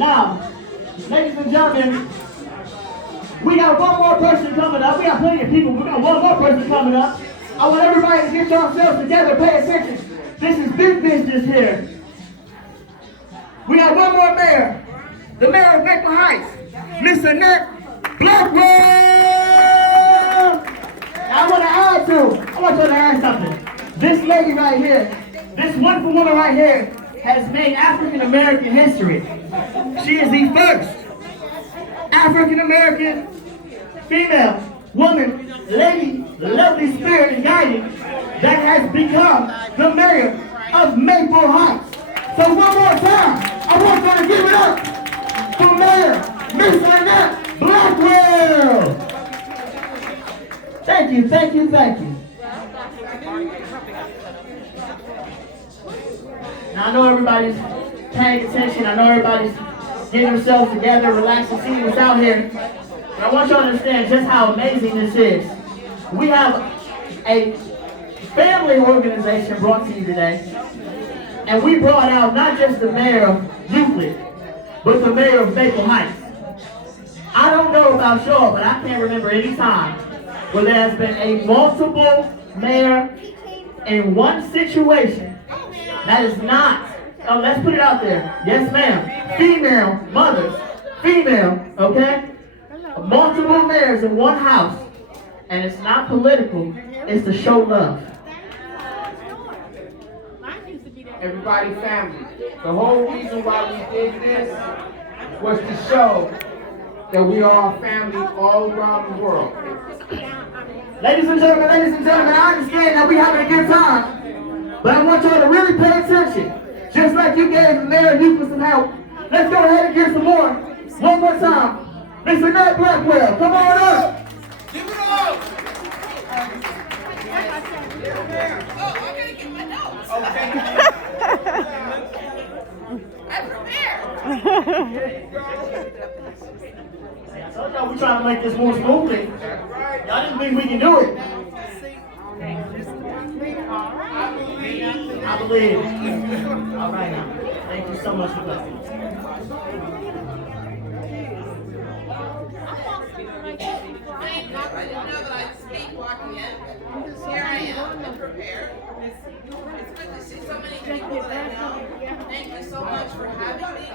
Now, ladies and gentlemen, we got one more person coming up. We got plenty of people. We got one more person coming up. I want everybody to get yourselves together. Pay attention. This is big business here. We got one more mayor. The mayor of Maple Heights, Miss Annette Blackwell. I want you to add something. This lady right here, this wonderful woman right here, has made African American history. She is the first African American female woman, lady, lovely spirit and guiding that has become the mayor of Maple Heights. So one more time, I want you to give it up for Mayor Miss Annette Blackwell. Thank you, thank you, thank you. Now I know everybody's paying attention. I know everybody's getting themselves together, relaxing, seeing what's out here. But I want you to understand just how amazing this is. We have a family organization brought to you today. And we brought out not just the mayor of Euclid, but the mayor of Maple Heights. I don't know about y'all, but I can't remember any time where there has been a multiple mayor in one situation that is not, let's put it out there, yes ma'am, female mothers, female, okay? Multiple mayors in one house, and it's not political, it's to show love. Everybody family. The whole reason why we did this was to show that we are a family all around the world. Ladies and gentlemen, I understand that we having a good time, but I want y'all to really pay attention. Just like you gave Mayor Euclid some help, let's go ahead and get some more. One more time. Miss Annette Blackwell, come on up. Give it up. Oh, I gotta get my notes. Okay. I'm prepared. I told y'all we're trying to make this more smoothly. Y'all didn't think we can do it. I believe. All right now. Thank you so much for listening. I didn't know that I'd speak walking in. Here I am, I'm prepared. It's good to see so many people that I know. Thank you so much for having me.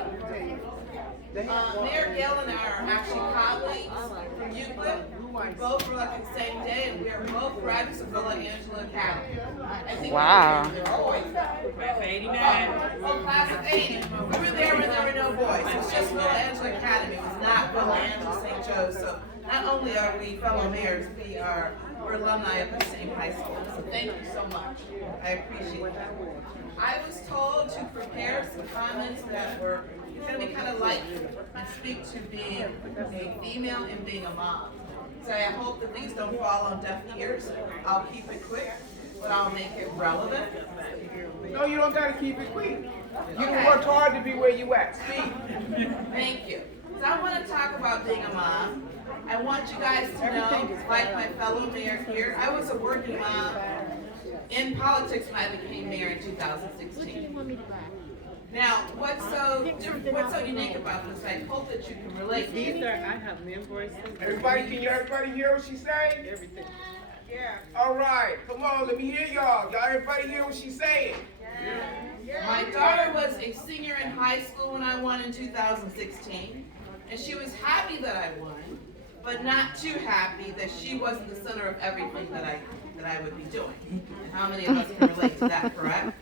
Mayor Gill and I are actually colleagues from Euclid. We both were like the same day, and we are both graduates of Villa Angela Academy. I think wow. We were there, boys. Class of 89. Oh, class of 80. We were there when there were no boys. It was just Villa Angela Academy. It was not Villa Angela St. Joe's. So not only are we fellow mayors, we're alumni of the same high school. So thank you so much. I appreciate that. I was told to prepare some comments that were going to be kind of light and speak to being a female and being a mom. So I hope that these don't fall on deaf ears. I'll keep it quick, but I'll make it relevant. No, you don't got to keep it quick. You can work hard to be where you at. Speak. Thank you. So I want to talk about being a mom. I want you guys to know, like my fellow mayor here, I was a working mom in politics when I became mayor in 2016. Now, what's so unique about this? I hope that you can relate to it. I have an invoice. Can everybody hear what she's saying? Everything. Yeah. All right. Come on, let me hear y'all. Everybody hear what she's saying? My daughter was a senior in high school when I won in 2016, and she was happy that I won, but not too happy that she wasn't the center of everything that I would be doing. And how many of us can relate to that, correct?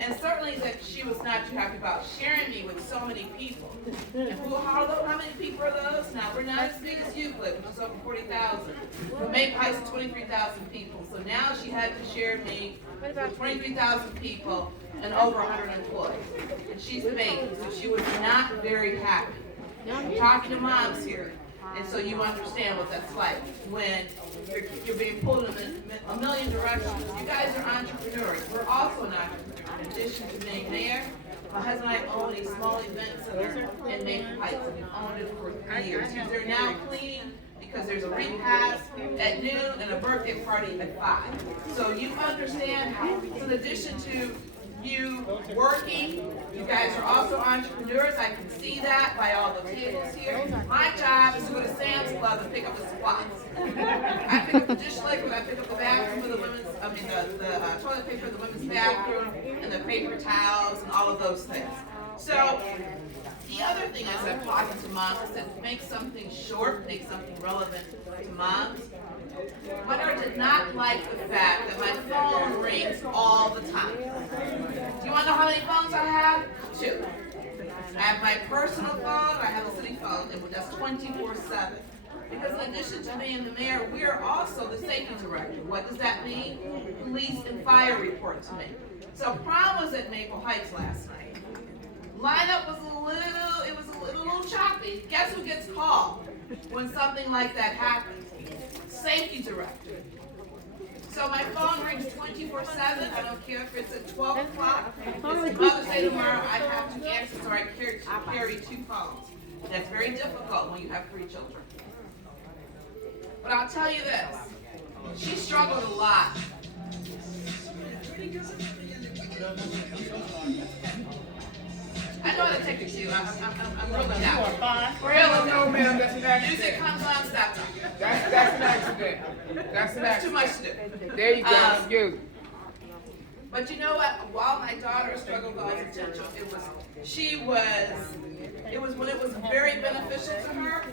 And certainly that she was not too happy about sharing me with so many people. And how many people are those? Now, we're not as big as Euclid, which is over 40,000. Maple Heights is 23,000 people. So now she had to share me with 23,000 people and over 100 employees. And she's the baby, so she was not very happy. I'm talking to moms here. And so you understand what that's like when you're being pulled in a million directions. You guys are entrepreneurs. We're also an entrepreneur. In addition to being mayor, my husband and I own a small event center in Maple Heights, and we've owned it for 3 years. They're now clean because there's a repast at noon and a birthday party at 5. So you understand how, in addition to you working You guys are also entrepreneurs. I can see that by all the tables here. My job is to go to Sam's Club and pick up the squats. I pick up the dish liquid, I pick up the bathroom of the women's, the toilet paper in the women's bathroom, and the paper towels, and all of those things. So, the other thing as I'm talking to moms, I said make something short, make something relevant to moms. But I did not like the fact that my phone rings all the time. Do you want to know how many phones I have? 2. I have my personal phone, I have a city phone, and that's 24/7. Because in addition to being the mayor, we are also the safety director. What does that mean? Police and fire report to me. So prom was at Maple Heights last night. Lineup was a little choppy. Guess who gets called when something like that happens? Safety director. So my phone rings 24/7. I don't care if it's at 12 o'clock. It's Mother's Day tomorrow. I have to answer, so I carry 2 phones. That's very difficult when you have 3 children. But I'll tell you this. She struggled a lot. I know how to take it to you. I'm really down. Really? No, ma'am, that's an accident. Music comes on, stop. That's an accident. That's an That's too accident. much to do. There you go. You. But you know what? While my daughter struggled with all the potential, it was when it was very beneficial to her.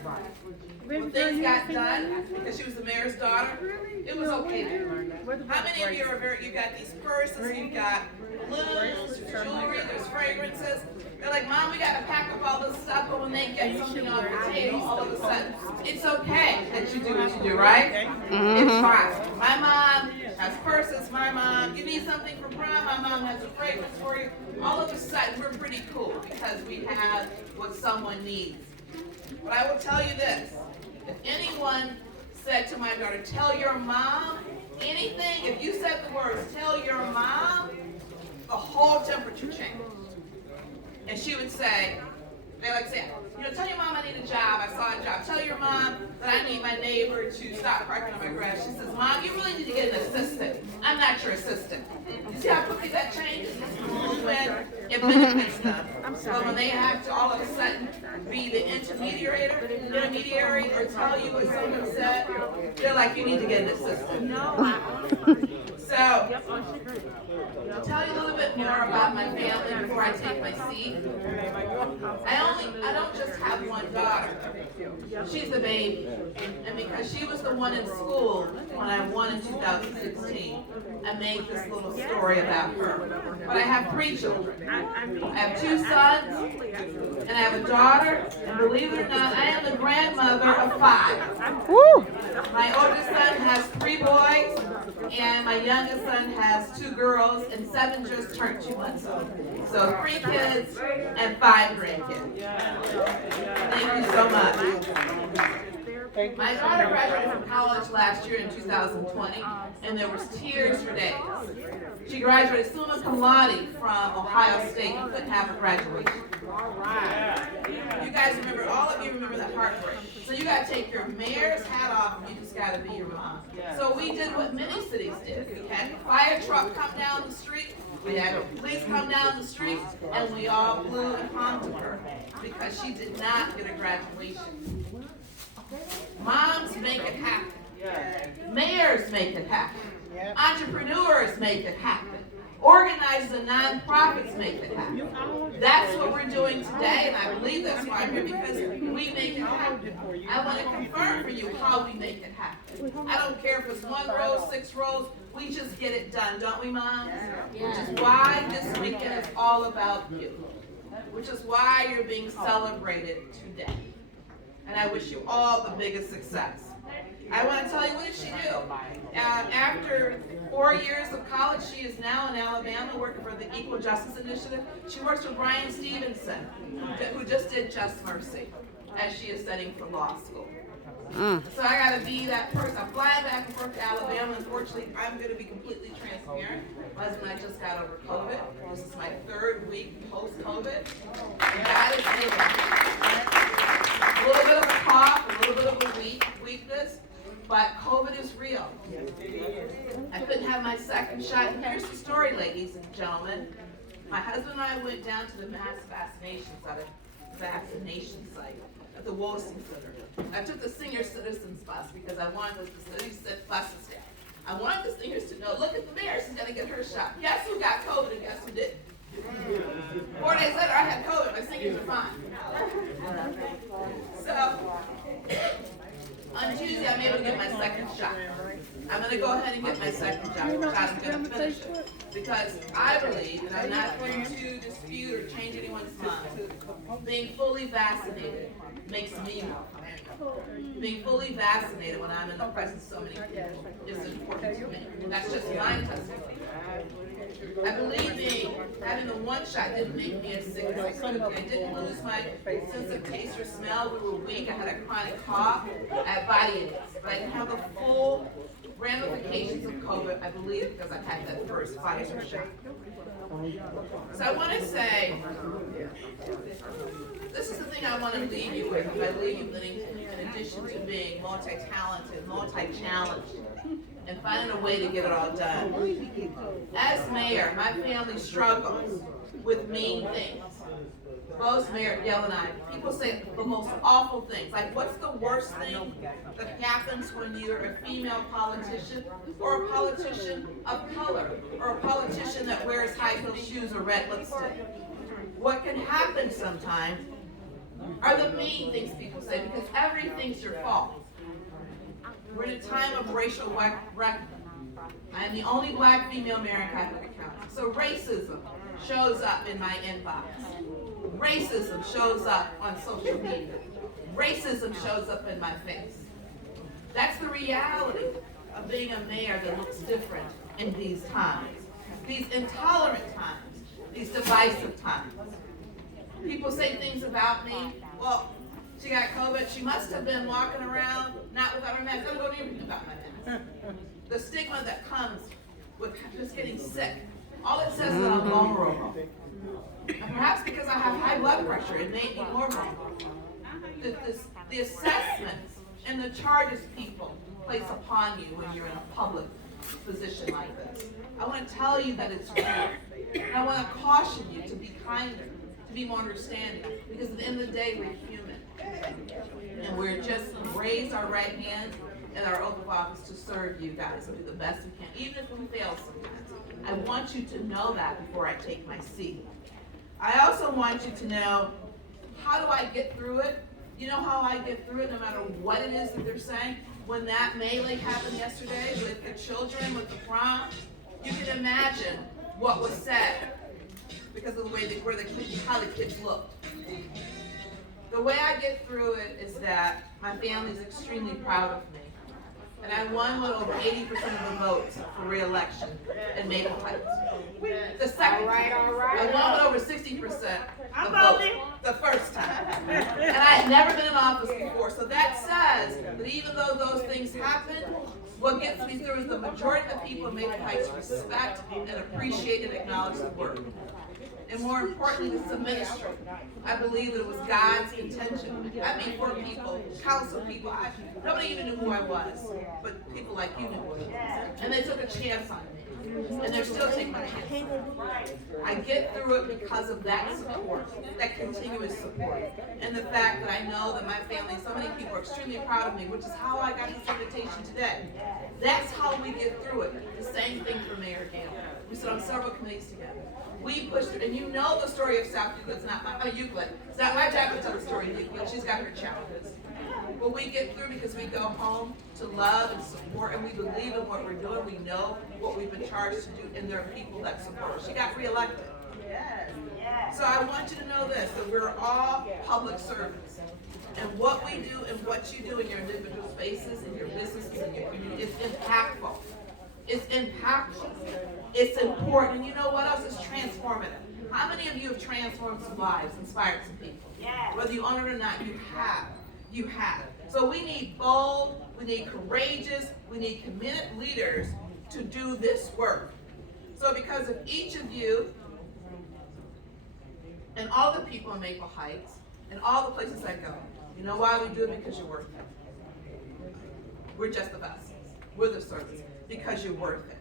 When things got done, because she was the mayor's daughter, it was okay to her. How many of you you got these purses, you've got balloons, jewelry, there's fragrances. They're like, Mom, we gotta pack up all this stuff, but when they get something on the table, all of a sudden, it's okay that you do what you do, right? It's fine. My mom has purses, my mom, you need something for prom, my mom has a fragrance for you. All of a sudden, we're pretty cool because we have what someone needs. But I will tell you this. If anyone said to my daughter, tell your mom anything, if you said the words, tell your mom, the whole temperature changed. And she would say, they like say, tell your mom I need a job, I saw a job. Tell your mom that I need my neighbor to stop parking on my grass. She says, Mom, you really need to get an assistant. I'm not your assistant. You see how quickly that changes? When it benefits them. But when they have to all of a sudden be the intermediary or tell you what someone said, they're like, you need to get an assistant. So, I'll tell you a little bit more about my family before I take my seat. I don't just have one daughter. She's the baby. And because she was the one in school when I won in 2016, I made this little story about her. But I have 3 children. I have 2 sons, and I have a daughter, and believe it or not, I am the grandmother of 5. Woo! My oldest son has 3 boys, and my youngest son has 2 girls, and 7 just turned 2 months old. So 3 kids and 5 grandkids. Thank you so much. My daughter graduated from college last year in 2020, and there was tears for days. She graduated summa cum laude from Ohio State and couldn't have her graduation. You guys remember, all of you remember that heartbreak. So you got to take your mayor's hat off, and you just got to be your mom. So we did what many cities did. We had the fire truck come down the street, we had the police come down the street, and we all blew and honked to her because she did not get a graduation. Moms make it happen. Mayors make it happen. Entrepreneurs make it happen. Organizers and nonprofits make it happen. That's what we're doing today, and I believe that's why I'm here, because we make it happen. I want to confirm for you how we make it happen. I don't care if it's 1 row, 6 rows, we just get it done, don't we, moms? Which is why this weekend is all about you. Which is why you're being celebrated today. And I wish you all the biggest success. I want to tell you, what did she do? After 4 years of college, she is now in Alabama working for the Equal Justice Initiative. She works with Brian Stevenson, who just did Just Mercy, as she is studying for law school. So I got to be that person. I'm flying back and forth to Alabama. Unfortunately, I'm going to be completely transparent. My husband and I just got over COVID. This is my 3rd week post-COVID. And God is able. A little bit of a cough, a little bit of a weakness, but COVID is real. I couldn't have my 2nd shot. And here's the story, ladies and gentlemen. My husband and I went down to the mass vaccination site at the Wilson Center. I took the senior citizens bus because I wanted the city buses there. I wanted the seniors to know, look at the mayor, she's gonna get her shot. Guess who got COVID and guess who didn't? 4 days later, I had COVID, my seniors are fine. So, on Tuesday, I'm able to get my second shot. I'm going to go ahead and get my second shot. I'm going to finish it. Because I believe, and I'm not going to dispute or change anyone's mind, being fully vaccinated makes me more comfortable. Being fully vaccinated when I'm in the presence of so many people is important to me. That's just my testimony. I believe having the one shot didn't make me as sick as I could have. I didn't lose my sense of taste or smell. We were weak. I had a chronic cough. I had body aches. But I didn't have the full ramifications of COVID, I believe, because I had that first Pfizer shot. So I want to say, this is the thing I want to leave you with. I leave you with, in addition to being multi-talented, multi-challenged, and finding a way to get it all done. As mayor, my family struggles with mean things. Both Mayor Dale and I, people say the most awful things. Like, what's the worst thing that happens when you're a female politician, or a politician of color, or a politician that wears high-heel shoes or red lipstick? What can happen sometimes are the mean things people say, because everything's your fault. We're in a time of racial reckoning. I am the only black female mayor in Catholic County. So racism shows up in my inbox. Racism shows up on social media. Racism shows up in my face. That's the reality of being a mayor that looks different in these times. These intolerant times. These divisive times. People say things about me. Well, she got COVID. She must have been walking around not without her mask. I don't know anything about my mask. The stigma that comes with just getting sick. All it says is that I'm vulnerable. And perhaps because I have high blood pressure, it made me more vulnerable. The assessments and the charges people place upon you when you're in a public position like this. I want to tell you that it's real. And I want to caution you to be kinder, to be more understanding, because at the end of the day, we're human. And we're just raised our right hand and our oath of office to serve you guys and do the best we can, even if we fail sometimes. I want you to know that before I take my seat. I also want you to know, how do I get through it? You know how I get through it no matter what it is that they're saying? When that melee happened yesterday with the children, with the prom, you can imagine what was said because of the way how the kids looked. The way I get through it is that my family is extremely proud of me. And I won with over 80% of the votes for re-election in Maple Heights. The second time, I won with over 60% of votes the first time. And I had never been in office before. So that says that even though those things happen, what gets me through is the majority of the people in Maple Heights respect and appreciate and acknowledge the work. And more importantly, this is a ministry. I believe that it was God's intention. I mean, for people, council people, nobody even knew who I was, but people like you knew who I was. And they took a chance on me. And they're still taking a chance on me. I get through it because of that support, that continuous support. And the fact that I know that my family, so many people are extremely proud of me, which is how I got this invitation today. That's how we get through it. The same thing for Mayor Gale. We sit on several committees together. We pushed her, and you know the story of South Euclid. It's not Euclid. It's not my job to tell the story of Euclid. She's got her challenges. But we get through because we go home to love and support, and we believe in what we're doing. We know what we've been charged to do, and there are people that support her. She got reelected. So I want you to know this, that we're all public servants. And what we do and what you do in your individual spaces, in your businesses, in your community is impactful. It's impactful. It's important. And you know what else is transformative? How many of you have transformed some lives, inspired some people? Whether you own it or not, you have. You have. So we need bold, we need courageous, we need committed leaders to do this work. So because of each of you and all the people in Maple Heights and all the places I go, you know why we do it? Because you're worth it. We're just the vessels. We're the servants. Because you're worth it.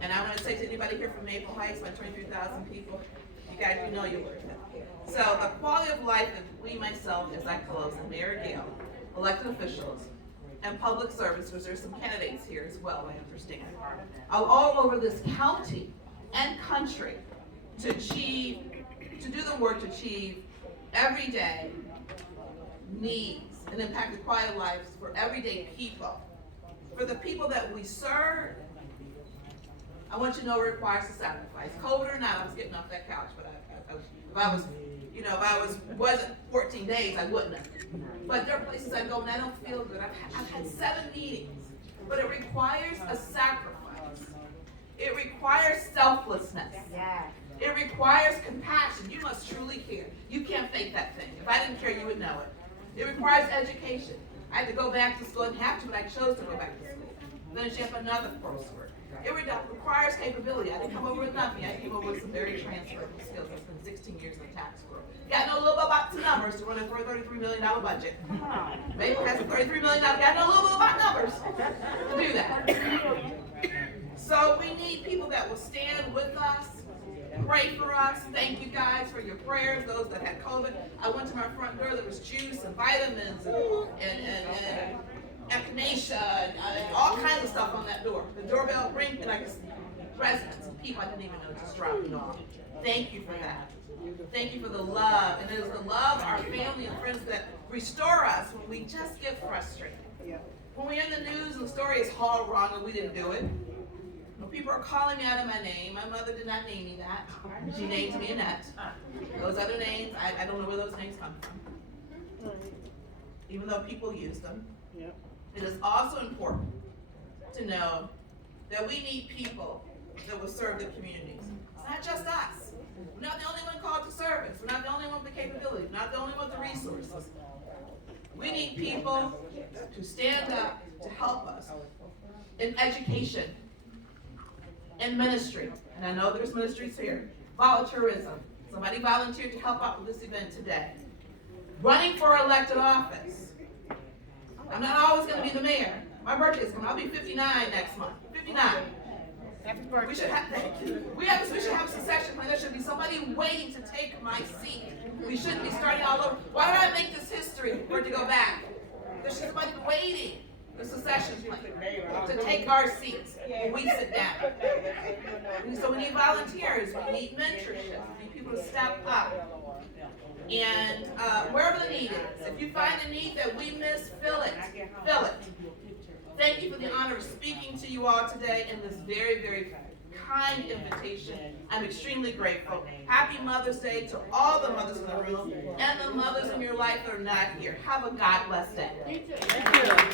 And I want to say to anybody here from Maple Heights, my 23,000 people, You guys, you know you're worth it. So the quality of life that we, myself, as I close, and Mayor Gale, elected officials, and public service, because there's some candidates here as well, I understand, all over this county and country to do the work to achieve everyday needs and impact the quality of lives for everyday people. For the people that we serve, I want you to know it requires a sacrifice. COVID or not, I was getting off that couch, but if I wasn't 14 days, I wouldn't have. But there are places I go and I don't feel good. I've had 7 meetings, but it requires a sacrifice. It requires selflessness. It requires compassion. You must truly care. You can't fake that thing. If I didn't care, you would know it. It requires education. I had to go back to school. I didn't have to, but I chose to go back to school. Finish up another coursework. It requires capability. I didn't come over with nothing. I came over with some very transferable skills. I spent 16 years in the tax world. Got to know a little bit about some numbers to run a $33 million budget. Maybe has a $33 million. Got to know a little bit about numbers to do that. So we need people that will stand with us, pray for us. Thank you guys for your prayers. Those that had COVID. I went to my front door. There was juice and vitamins and echinacea and all kinds of stuff on that door. The doorbell ring and I just residents and people I didn't even know just dropped it off. Thank you for that. Thank you for the love. And it is the love of our family and friends that restore us when we just get frustrated. When we're in the news and the story is all wrong and we didn't do it. When people are calling me out of my name, my mother did not name me that. She named me Annette. Those other names, I don't know where those names come from. Even though people use them. It is also important to know that we need people that will serve the communities. It's not just us. We're not the only one called to service. We're not the only one with the capability. We're not the only one with the resources. We need people to stand up to help us in education, in ministry. And I know there's ministries here. Volunteerism. Somebody volunteered to help out with this event today. Running for elected office. I'm not always going to be the mayor. My birthday is coming. I'll be 59 next month. 59. Happy birthday. We should have a succession plan. There should be somebody waiting to take my seat. We shouldn't be starting all over. Why did I make this history for it to go back? There should be somebody waiting. The succession plan to take our seats when we sit down. So we need volunteers. We need mentorship. We need people to step up. And wherever the need is, if you find a need that we miss, fill it. Fill it. Thank you for the honor of speaking to you all today in this very, very kind invitation. I'm extremely grateful. Happy Mother's Day to all the mothers in the room and the mothers in your life that are not here. Have a God bless day.